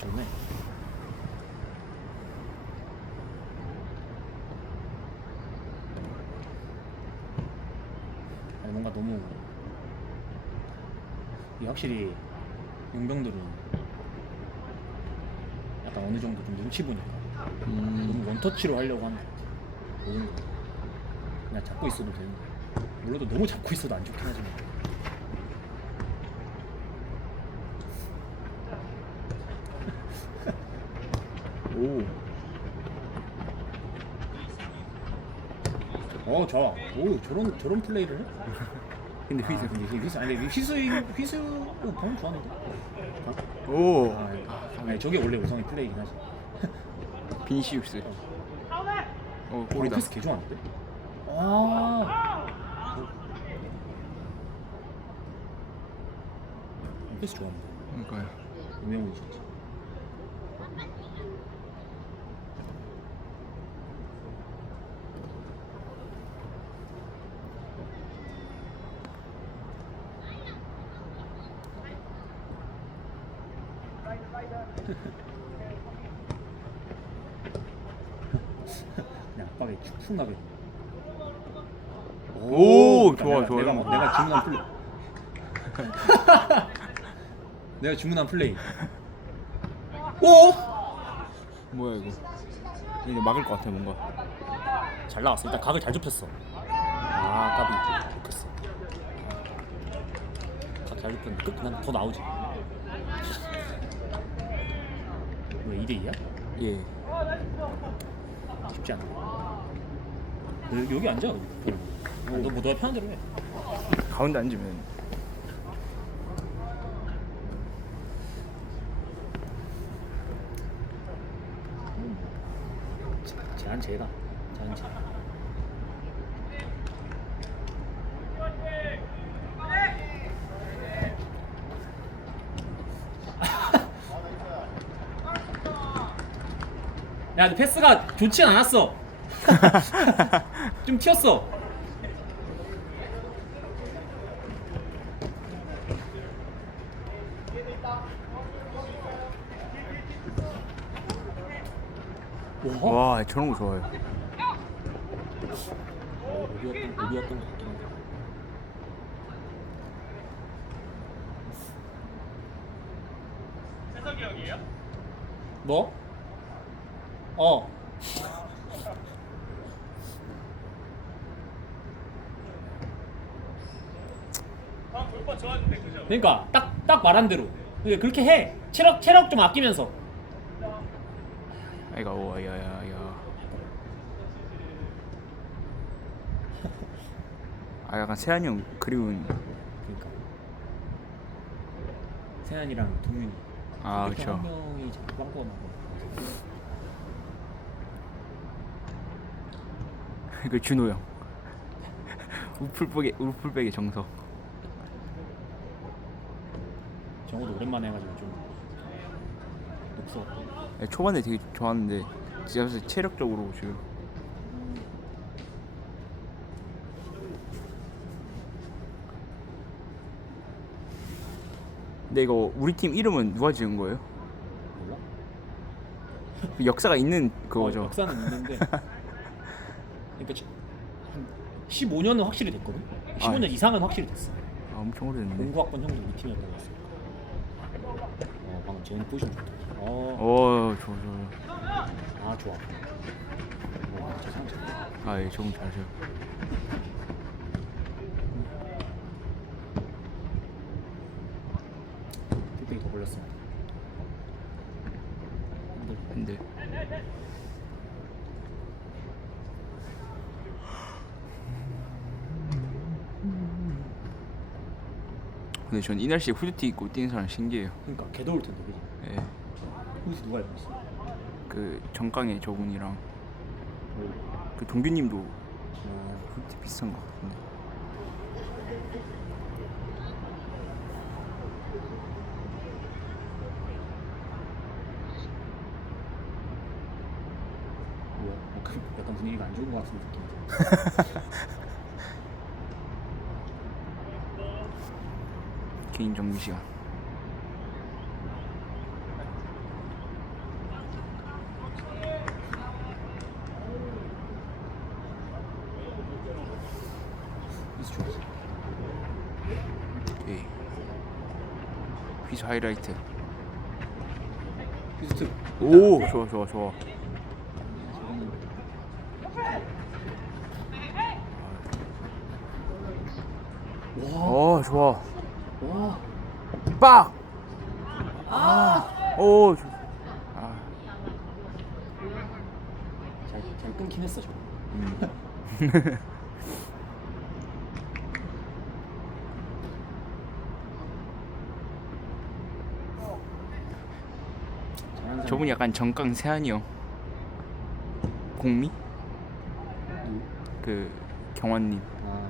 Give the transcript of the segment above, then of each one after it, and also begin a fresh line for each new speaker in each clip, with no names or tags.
좋네. 아니 뭔가 너무 이 확실히 용병들은 약간 어느 정도 좀 눈치 보니까
음.
너무 원터치로 하려고 하는 것 같아. 모든 거. 그냥 잡고 있어도 되는 거야. 물론 너무 잡고 있어도 안 좋긴 하지만. 오. 어 좋아. 오 저런 저런 플레이를 해?
근데
아,
휘슬.
근데 휘스 아니 휘스 휘스 오 방금 좋았는데.
오.
아, 아니, 저게 원래 우성의 플레이긴 하지.
비니시우스. 어 골이다.
휘스 개 좋았는데. 아. 휘스 좋았는데.
그러니까요.
유명훈이 진짜. 압박에 축축 나게.
오, 좋아,
내가,
좋아요.
내가, 뭐- 내가 주문한 플레이. 내가 주문한 플레이. 오!
뭐야 이거? 이거 막을 것 같아 뭔가.
잘 나왔어. 일단 각을 잘 좁혔어. 아, 까비. 좋겠어. 각 잘 좁혔는데 끝 그냥 더 나오지. 왜 2대 2야?
예.
쉽지 않아. 여기, 여기 앉아. 여기. 아, 너 뭐 너가 편한 대로 해.
가운데 앉으면
음. 제한 제가. 제한 제. 야, 근데 패스가 좋진 않았어. 좀 튀었어. 와,
와 저런 거 좋아요.
어, 오비였던 것 같긴 한데. 뭐? 어. 그러니까 딱 딱 말한 대로 그렇게 해. 체력 체력 좀 아끼면서.
아이가 오야야야. 아 약간 세한이 형 그리운.
그러니까 세안이랑 동윤이.
아
이렇게
그렇죠.
한 명이 자꾸 빵꾸하고.
그 준호 형. 우풀백의 우풀백의 정석.
정우도 오랜만에 해가지고 좀 녹슬었다.
네, 초반에 되게 좋았는데 진짜 사실 체력적으로 지금 근데 이거 우리 팀 이름은 누가 지은 거예요?
몰라?
그 역사가 있는 그거죠.
어, 역사는 있는데. 그러니까 지- 한 15년은 확실히 됐거든. 15년
아.
이상은 확실히 됐어.
아, 엄청 오래됐네.
공구학번 형도 우리 팀이었다고 했어. 어 제인 포지션 좋다. 어,
어, 좋아, 좋아.
아 좋아. 와, 저 상태.
아, 예, 조금 잘하죠.
빅백이 더 걸렸어.
근데
근데
근데 전 이 날씨에 후드티 입고 뛰는 사람 신기해요.
그러니까 개 더울 텐데 그지?
예.
혹시 누가 입고 있어?
그 정강의 저분이랑
어,
그 동규님도
어,
후드티 비슷한 것 같은데.
뭐야? 어, 그 약간 분위기가 안 좋은 것 같은 느낌.
개인 정비 시간. 하이라이트.
퀴즈
오, 좋아, 좋아, 좋아.
와,
어, 좋아.
와.
빡! 아, 오, 좋- 아,
잘, 잘 끊긴 했어, 저거.
음.
잘하는 사람.
저분이 약간 정강 세한이요. 공미?
누구?
그 경환님.
아.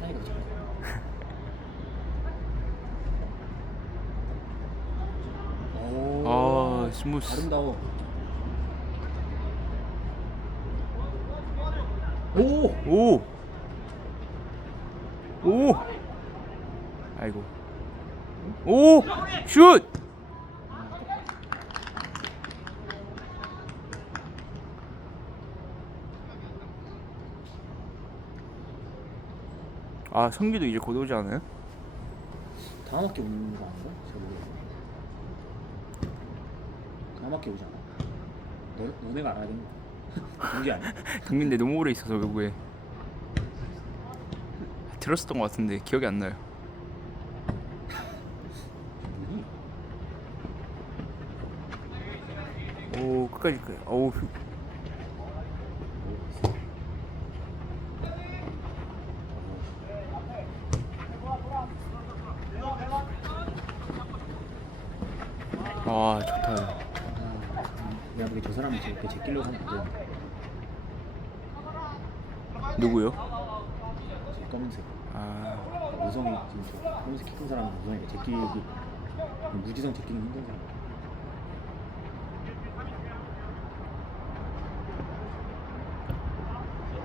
사이가 잘해. 오.
아, 스무스.
아름다워. 오!
오, 오, 아이고, 오, 슛! 아, 성기도 이제 곧 오지 않아요?
다음 학기 오는 거 아닌가? 오지 않아? 너, 너네가 알아야 되는 거. 그런 게 아니야.
경기인데 너무 오래 있어서 외국에 들었었던 것 같은데 기억이 안 나요. 오 끝까지 끝. 어우 휴. 아 좋다.
아, 내가 보기 저 사람이 저렇게 제끼려고 하는 거든.
누구요?
저 검은색.
아
우성이 지금 저 검은색 키큰 사람은 우성이가 제끼기 무지성 제끼기 힘든 사람.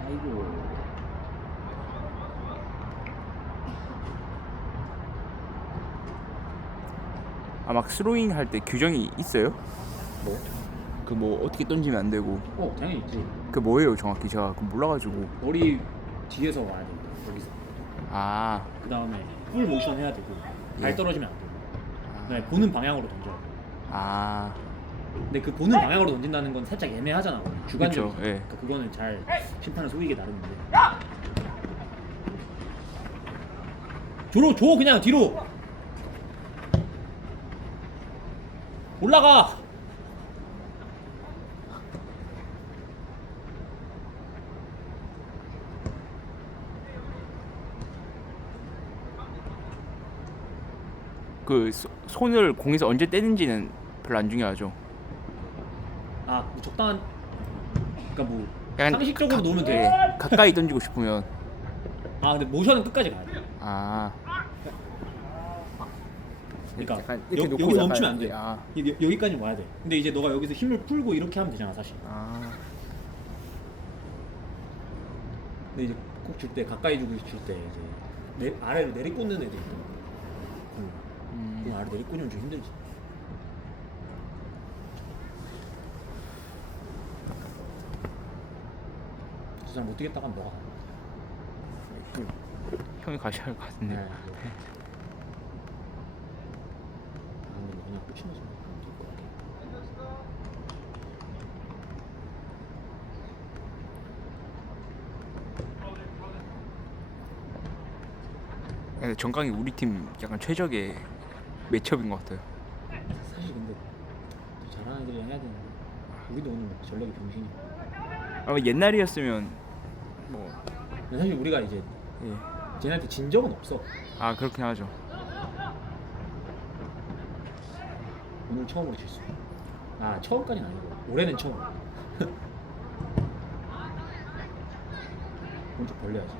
아이고.
아막 스로잉 할 때 규정이 있어요?
뭐?
그 뭐 어떻게 던지면 안 되고
어 당연히 있지.
그 뭐예요 정확히 제가 그 몰라가지고
머리 뒤에서 와야 된다. 여기서.
아,
그 다음에 풀 모션 해야 되고 발
예.
떨어지면 안 되고. 그다음에 보는 방향으로 던져야 돼.
아
근데 그 보는 방향으로 던진다는 건 살짝 애매하잖아. 주관적이지.
그쵸, 예.
그러니까 그거는 잘 심판을 속이기 나름인데. 조로 줘 그냥 뒤로. 올라가.
그 소- 손을 공에서 언제 떼는지는 별로 안 중요하죠.
아, 뭐 적당한. 그러니까 뭐
약간
상식적으로
가-
놓으면 돼.
예, 가까이 던지고 싶으면
아, 근데 모션은 끝까지 가야 돼.
아
그러니까
약간
여,
이렇게 놓고
여기
약간
멈추면 안 돼.
이렇게, 아.
여, 여기까지 와야 돼. 근데 이제 너가 여기서 힘을 풀고 이렇게 하면 되잖아, 사실.
아
근데 이제 콕 줄 때 가까이 주고 줄 때 이제 내, 아래로 내리꽂는 애들. 그, 아래 내리꽂으면 좀 힘들지. 저 사람 못 뛰겠다고 하면 너가. 가. 그,
형이 가셔야 할 것 같은데.
네. 아, 근데 그냥 꽂히면서 될것 같아.
네, 정강이 우리 팀 약간 최적의 매첩인 것 같아요.
사실 근데 더 잘하는 애들이랑 해야 되는데 우리도 오늘 뭐 전력이 병신이야.
아마 옛날이었으면 뭐
근데 사실 우리가 이제
예.
쟤네한테 진 적은 없어.
아 그렇긴 하죠.
오늘 처음으로 질 수. 아 처음까지는 아니고 올해는 처음. 오른쪽 벌려야지.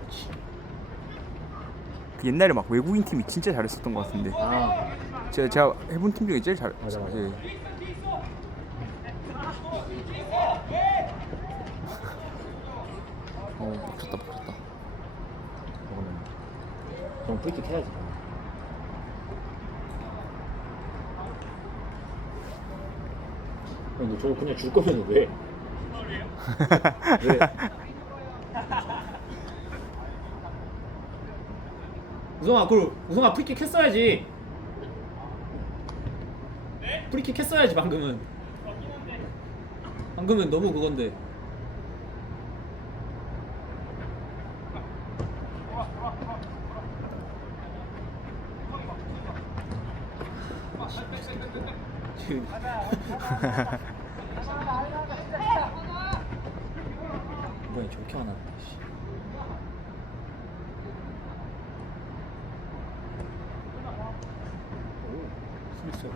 그렇지.
그 옛날에 막 외국인 팀이 진짜 잘했었던 것 같은데.
아
제가 제가 해본 팀 중에 제일 잘.
맞아, 맞아.
예. 어 막혔다 막혔다.
그거는 그럼 프리킥 해야지. 너 저거 그냥 줄 거면 왜? 왜? 우성아 그걸 우성아 프리킥 했어야지 프리킥 했어야지 방금은 방금은 너무 그건데 지금 뭐야 저렇게 화났다 씨. 오, 스미스.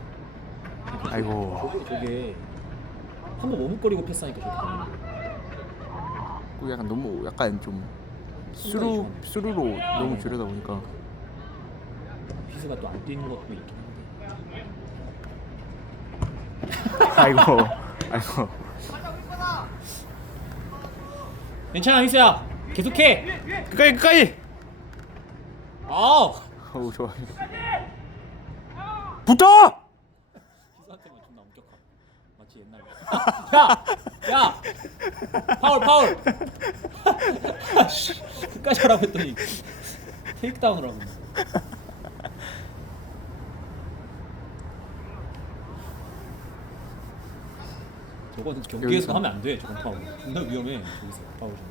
아이고
저 게, 한 번 머뭇거리고 패스하니까
그 약간 너무 약간 좀 수루 수루로 너무 줄여다 보니까.
비스가 또 안 뛰는 것도 있긴 한데.
아이고. 아이고.
괜찮아 미스야. 계속해.
끝까지 끝까지.
아우
어우 좋아. 붙어
비스한테만 존나 엄격함 마치 옛날에 야 야 파울 파울 아씨 끝까지 하라고 했더니 테이크다운을 하고 있어 저거는 경기에서
여기서-
하면 안 돼. 저건 파울. 존나 위험해. 저기서 파울 좀.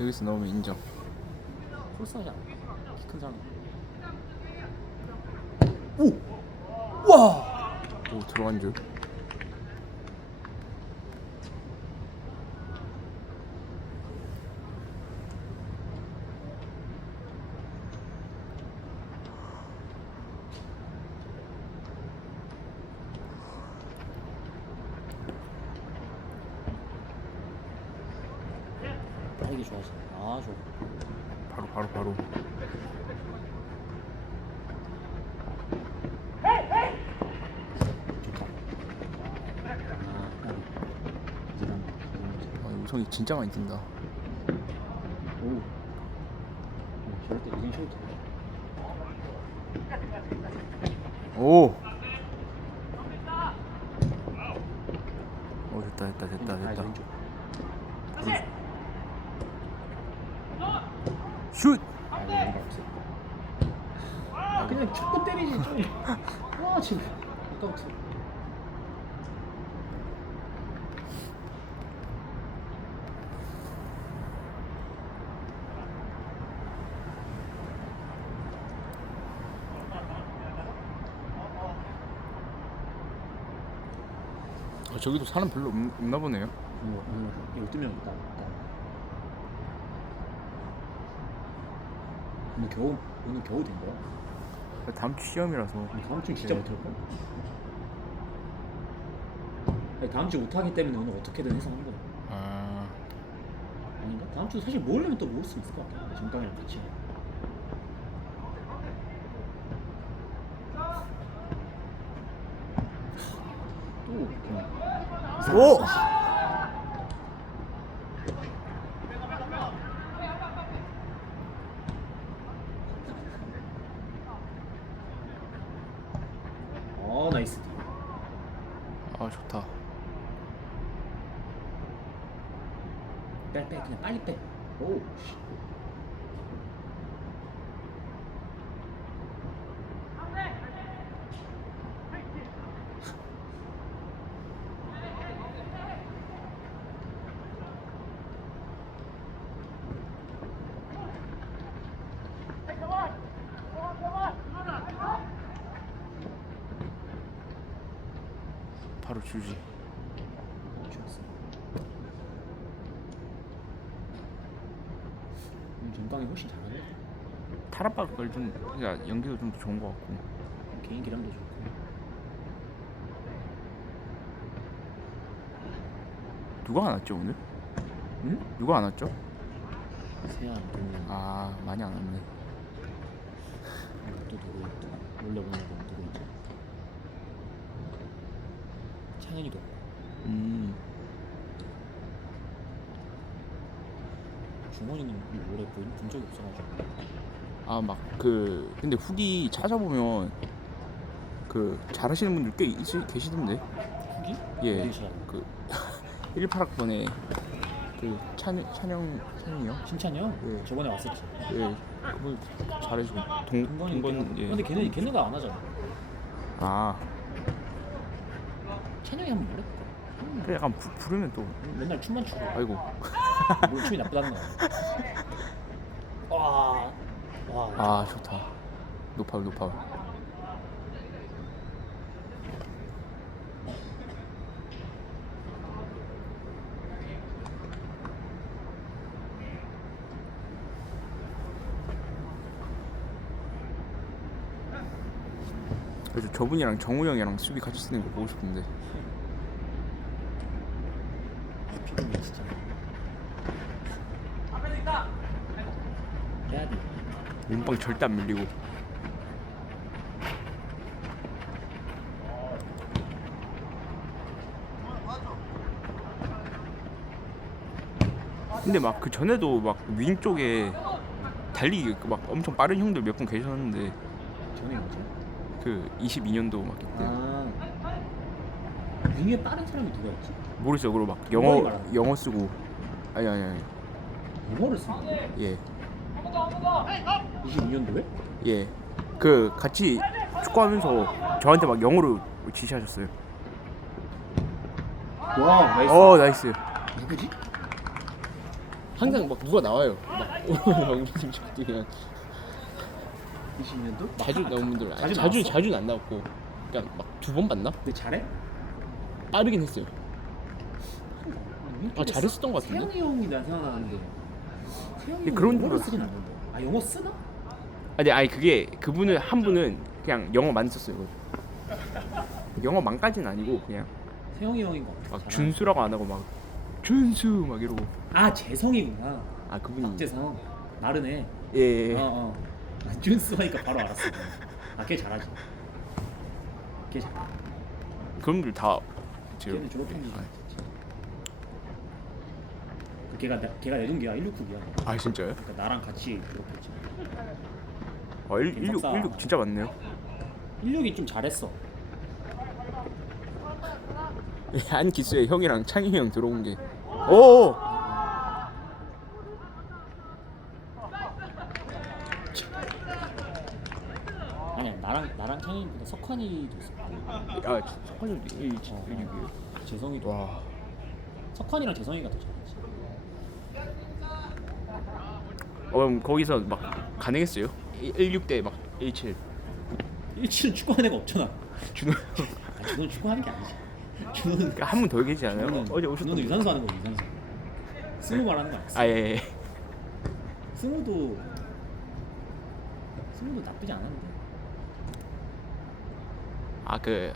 여기서 넣으면 인정
않아. 키큰 사람. 오! 와!
오 들어간 줄
빠르게 좋아하지. 아, 좋아.
바로 바로
좋다. 아,
진짜 많이 뛴다
오. 오, 저럴 때 쇼트.
오. 오 됐다 됐다 됐다
아,
됐다.
왼쪽.
슛.
아, 이거 뭔가 없어. 아, 그냥 축구 때리지 좀. 와, 지금 아까부터.
아, 저기도 사람 별로 없, 없나 보네요.
오늘 오늘 12명 있다. 있다. 오늘 겨우 오늘 겨우 된 거야?
다음 주 시험이라서.
아니, 다음 주 진짜
네.
못할 걸? 아니, 다음 주 못하기 때문에 오늘 어떻게든 해서 한 거야.
아.
아닌가? 다음 주 사실 모으려면 또 모을 수 있을 것 같아. 정강이랑 같이. 또 그냥
오.
어 나이스 디.
아 좋다.
빼, 빼, 그냥 빨리 빼. 오, 씨.
바로 주지.
좋았어. 음, 전방이 훨씬 잘하네.
타락박을 좀 그러니까 연기도 좀더 좋은 것 같고.
개인 기량도 좋고.
누가 안 왔죠 오늘?
응?
누가 안 왔죠?
세안
아 많이 안 왔네.
또 누구. 원래 오는 건 창현이도 없고.
음.
중원이는 올해 본, 본 적이 없어가지고.
아 막 그 근데 후기 찾아보면 그 잘하시는 분들 꽤 있, 계시던데.
후기?
예. 그 18학번에 그 찬, 찬영 찬영이요?
신찬이 형
예.
저번에 왔었지
예. 그분 잘해주고 동
동건이
동건 예.
근데 걔네 걔네가 안 하잖아
아
찬영이 한번 모를까
그래 약간 부, 부르면 또.
맨날 춤만 추고.
아이고.
뭘 춤이 나쁘다는 거야. 와, 와
아 좋다. 높아 높아 그래서 저분이랑 정우 형이랑 수비 같이 쓰는 거 보고 싶은데.
피곤해 진짜. 해야 돼
몸빵 절대 안 밀리고. 근데 막 그 전에도 막 윙 쪽에 달리기 막 엄청 빠른 형들 몇 분 계셨는데.
전에 뭐지?
그 22년도 막 그때
아 윙에 빠른 사람이 누구였지?
모르겠어요 그리고 막 영어
말하는
영어 쓰고 아니 아니 아니
영어를 쓴 거야?
예
22년도에?
예. 그 같이 축구하면서 저한테 막 영어로 지시하셨어요.
와 나이스
어 나이스.
누구지?
항상 막 누가 나와요. 막 우리 팀 친구들 그냥
22년도?
자주 나온 분들 아니,
자주
자주
나왔어?
자주는 안 나왔고 그냥 막두 번 봤나?
근데 잘해?
빠르긴 했어요. 아 잘했었던 것 같은데.
세영이 형이 난 생각나는데 세영이
예,
형
그런
영어를
줄
쓰진 않는데 아 영어 쓰나?
아니 아니 그게 그분은 한 분은 그냥 영어만 썼어요. 영어만까지는 아니고 그냥
세영이 형인 것 같아
막
잘하는.
준수라고 안 하고 막 준수 막 이러고
아 재성이구나
아 그분이
박재성 마르네
예, 예.
어어 아, 준수 하니까 바로 알았어. 아걔 잘하지. 걔
그런 분들 다 지금
걔는 졸업했지
아,
그 걔가 내, 걔가 내 동기야. 169기야.
아 진짜요?
그러니까 나랑 같이 졸업했지.
아 1, 16,
박사.
16 진짜 많네요.
16이 좀 잘했어.
한 기수에 형이랑 창희 형 들어온 게. 오!
아니야 나랑 나랑 창현이보다 석환이도 있었고.
아 석환이 이
어.
이
재성이도
와.
석환이랑 재성이가 더 잘했지.
어, 그럼 거기서 막 가능했어요? 16 대 막 17
1치는 축구하는 애가 없잖아.
준호
아, 준호는 축구하는 게 아니지. 준호는
한 분 더 계시지 않아요?
준호는
어제 오셨던
준호는 유산소 하는 거 유산소. 스무 말하는 거 아니야
아 예 예.
스무도 스무도 나쁘지 않았는데
아 그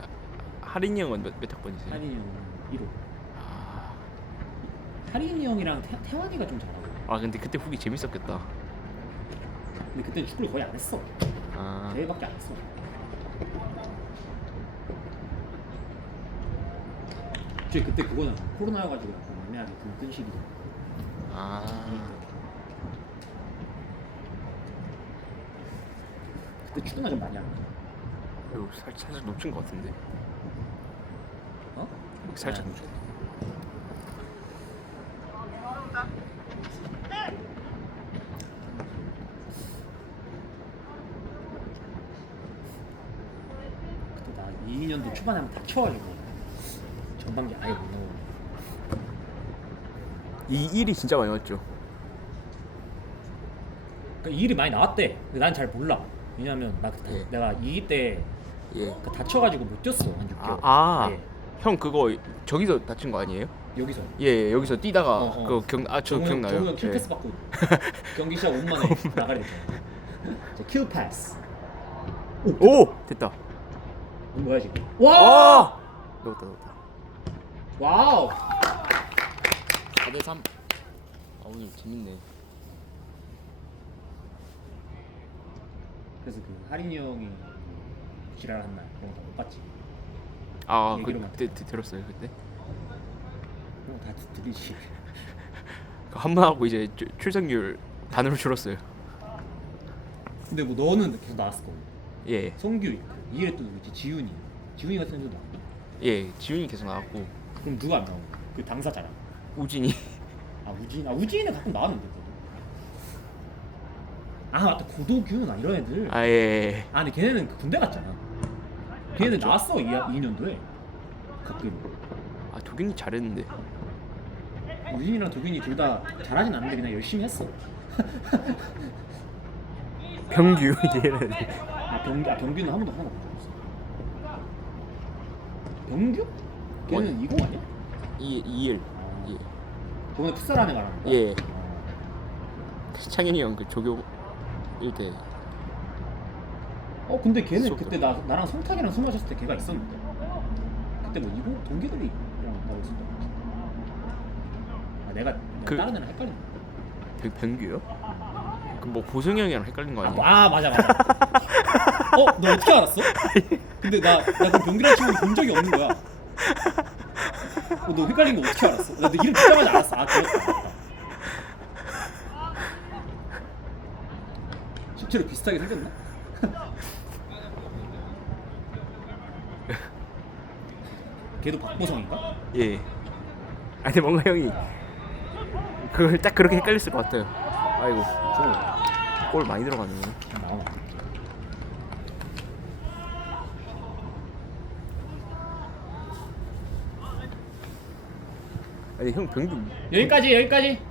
하린이 형은 몇, 몇 학번이세요?
하린이 형은 1호.
아,
하린이 형이랑 태, 태환이가 좀 잘하고.
아 근데 그때 후기 재밌었겠다.
근데 그때는 축구를 거의 안 했어.
아.
대회밖에 안 했어. 저희 그때 그거는 코로나여가지고 약간 애매하게 끈 시기도
아.
그때 축구나 좀 많이 안 해.
이거 살, 살짝 높인 것 같은데
어?
살짝
네. 그때 나 22년도 초반에 한번 다쳐가지고 전반기 아예 못 나오고
이 일이 진짜 많이 왔죠
그러니까 이 일이 많이 나왔대 근데 난 잘 몰라 왜냐면 나 그-
예.
내가 2기 때
예.
그 다쳐가지고 못 뛰었어 한 6개월
아, 아.
예.
형 그거 저기서 다친 거 아니에요?
여기서
예, 예 여기서 뛰다가
어, 어.
기억 아저
정우 형-
기억나요.
정우 형
예.
킬패스 받고 경기 시작 5분 만에 나가려 했잖아 저 킬패스
오 됐다.
뭐야 지금 와
아! 넣었다 넣었다.
와우
4대 3. 아 오늘 재밌네.
그래서 그 하린이 형이 지랄한 날. 그런 거 못 봤지?
아
얘기로만.
그때 드- 들었어요 그때.
그런 거다 들리지.
그한번 하고 이제 출- 출석률 반으로 줄었어요.
근데 뭐 너는 계속 나왔을 거고.
예,
성규 있고 이게 또 누구지? 지훈이. 지훈이 같은 애도 나왔고.
예 지훈이 계속 나왔고.
그럼 누가 안 나오고 그 당사자랑?
우진이.
아아 우진 아 우진이 가끔 나왔는데 그래도. 아 맞다. 고도균 아 이런 애들. 아,
아예
근데 걔네는 그 군대 갔잖아 걔네는
그쵸.
나왔어 이 2년도에 가끔
아 도균이 잘했는데
우진이랑 도균이 둘 다 잘하진 않는데 그냥 열심히 했어
병규 얘는
아 병규 아 병규는 한 번도 하나 못 봤어 병규? 걔는 이공 아니야?
이 이일 예.
저번에 풋살하는 말하는 거?
예.
어.
창현이 형 그 조교 일때
어 근데 걔는
쏘고.
그때 나 나랑 성탁이랑 술 마셨을 때 걔가 있었는데 그때 뭐 이거 동기들이랑 나고 있었던 것 같아. 아 내가, 내가
그-
다른 애랑 헷갈린
병, 병규요? 그뭐 보성이 형이랑 헷갈린 거
아,
아니야?
아 맞아 맞아. 어 너 어떻게 알았어? 근데 나나 그 병기랑 친구 본 적이 없는 거야. 어, 너 헷갈린 거 어떻게 알았어? 나너 이름 듣자마자 알았어. 아 그렇다. 맞다. 실제로 비슷하게 생겼나? 걔도 박보성인가?
예. 아니 뭔가 형이 그걸 딱 그렇게 헷갈렸을 것 같아요. 아이고
저거
골 많이 들어가네.
나와.
아니 형 병규
여기까지 여기까지.